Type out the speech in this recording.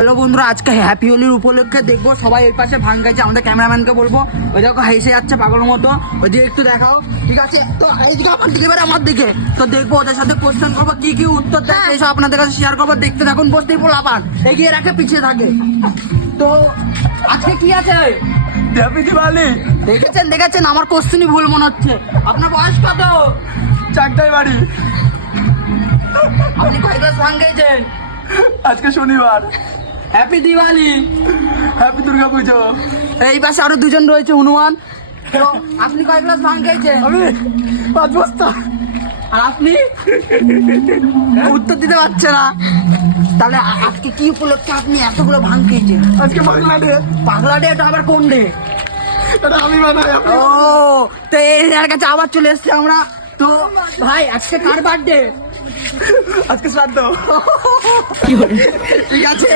Hello বন্ধুরা, আজকে happy হোলির উপলক্ষে দেখবো সবাই এই পাশে ভাঙ গেছে। আমাদের ক্যামেরাম্যানকে বলবো ওই দেখো হেসে যাচ্ছে পাগল মতো, ওই দিকে একটু দেখাও। ঠিক আছে, তো এইদিকে আমার দিকে এবারে আমার দিকে তো দেখবো, ওদের সাথে কোশ্চেন করবো, কি কি উত্তর দেয় এইসব আপনাদের কাছে শেয়ার করবো। দেখতে থাকুন, বসতেই পোলাপান এগিয়ে রাখে পিছিয়ে থাকে। তো আজকে কি আছে? হ্যাপি দিওয়ালি। দেখেছেন আমার কোশ্চেনই ভুল মনে হচ্ছে। আপনার বয়স কত? চাকদাই বাড়ি। আপনি কয় ক্লাস ভাঙ গেছেন? আজকে শনিবার। হ্যাপি দিওয়ালি। হ্যাপি দুর্গা পুজো। এই পাশে আরো দুজন রয়েছে, হনুমান। তো আপনি কয় ক্লাস ভাঙ গেছেন? আমি 5 বস্তা। আর আপনি উত্তর দিতে পারছে না। তাহলে আজকে কি উপলক্ষে আপনি এতগুলো ভাঙ খেয়েছেন? আজকে বাংলা ডে। পাগলা ডে এটা আবার কোন ডে? এটা আমি বানাই। ও, তো এর কাছে আবার চলে এসছি আমরা। তো ভাই আজকে কার বার্থডে? আজকে শ্রাদ্ধ। ঠিক আছে।